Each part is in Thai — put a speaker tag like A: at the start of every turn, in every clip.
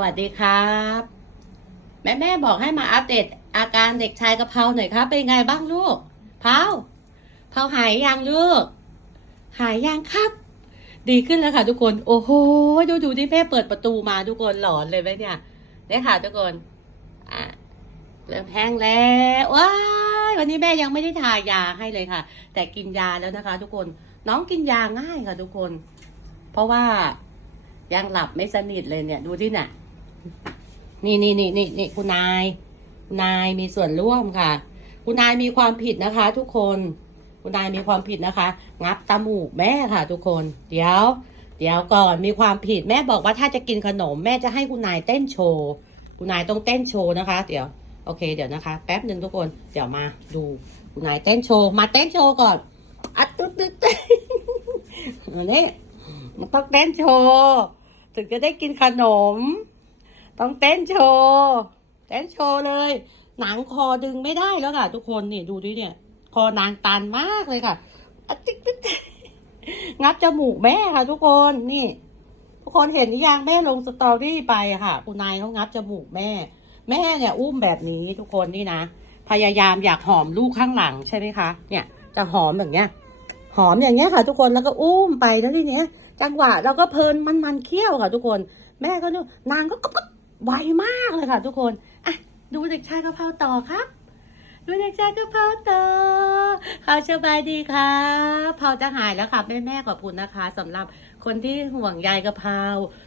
A: สวัสดีครับ แม่แม่บอกให้มาอัปเดตอาการเด็กชายกะเพราหน่อยครับ เป็นไงบ้างลูกเพาเพาหายยังลูก หายยังครับ ดีขึ้นแล้วค่ะทุกคน โอ้โหดูดูที่แม่เปิดประตูมาทุกคนหลอนเลยไหมเนี่ยเนี่ยค่ะทุกคนอะเริ่มแห้งแล้วว้ายวันนี้แม่ยังไม่ได้ทายาให้เลยค่ะ แต่กินยาแล้วนะคะ ทุกคนน้องกินยาง่ายค่ะทุกคน เพราะว่ายังหลับไม่สนิทเลยเนี่ย ดูที่น่ะ นี่นี่นี่นี่นี่คุณนายคุณนายมีส่วนร่วมค่ะ คุณนายมีความผิดนะคะ ทุกคน คุณนายมีความผิดนะคะ งับตามูกแม่ค่ะ ทุกคน เดี๋ยว เดี๋ยวก่อนมีความผิดแม่บอกว่าถ้าจะกินขนม แม่จะให้คุณนายเต้นโชว์คุณนายต้องเต้นโชว์นะคะ เดี๋ยวโอเคเดี๋ยวนะคะ แป๊บหนึ่งทุกคนเดี๋ยวมาดูคุณนายเต้นโชว์มาเต้นโชว์ก่อนอัดตึ๊ดตึ๊ดตึ๊ดนี่มันต้องเต้นโชว์ถึงจะได้กินขนม ต้องเต้นโชว์เต้นโชว์เลย หนังคอดึงไม่ได้แล้วค่ะ ทุกคนเนี่ยดูดิเนี่ย คอนางตันมากเลยค่ะอจิกจิกงับจมูกแม่ค่ะ ทุกคนนี่ ทุกคนเห็นหรือยังแม่ลงสตอรี่ไปค่ะคุณนายเขางับจมูกแม่ แม่เนี่ย อุ้มแบบนี้ทุกคนนี่นะพยายามอยากหอมลูกข้างหลังใช่ไหมคะ เนี่ย จะหอมอย่างเงี้ย หอมอย่างเงี้ยค่ะ ทุกคนแล้วก็อุ้มไปแล้วทีเนี้ย จังหวะเราก็เพลินมันมันๆเคี้ยวค่ะ ทุกคน แม่ก็ดูนางก็ก็ก็ ไวมากเลยค่ะทุกคนอะดูเด็กชายกะเพราต่อครับ ดูเด็กชายกะเพราต่อเขาสบายดีครับเผาจะหายแล้วค่ะแม่แม่ขอบคุณนะคะสำหรับคนที่ห่วงใยกะเพรา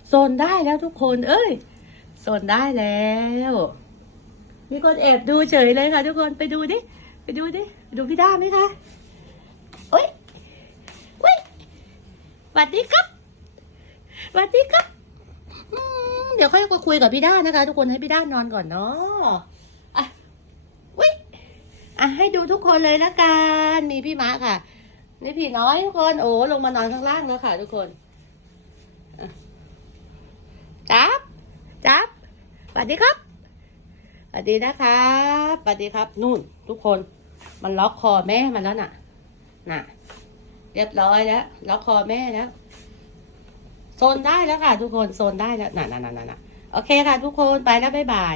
A: โซนได้แล้วทุกคน เอ้ยโซนได้แล้ว มีคนแอบดูเฉยเลยค่ะทุกคนไปดูดิไปดูดิดูพี่ด้าไหมคะโอ้ยโอ้ยสวัสดีครับสวัสดีครับ ดี๋ยวค่อยมาคุยกับพี่ด้านนะคะ ทุกคนให้พี่ด้านนอนก่อนเนาะอะอุ้ยอะให้ดูทุกคนเลยละกันมีพี่ม้าค่ะ นี่พี่น้อยทุกคนโอ้ลงมานอนข้างล่างแล้วค่ะ ทุกคนจับจับสวัสดีครับสวัสดีนะครับสวัสดีครับ นู่น ทุกคน มันล็อกคอแม่มันแล้วน่ะ น่ะ เรียบร้อยแล้ว ล็อกคอแม่แล้ว โซนได้แล้วค่ะทุกคนโซนได้แล้วน่ะน่ะน่ะน่ะน่ะโอเคค่ะทุกคนไปแล้วบ๊ายบาย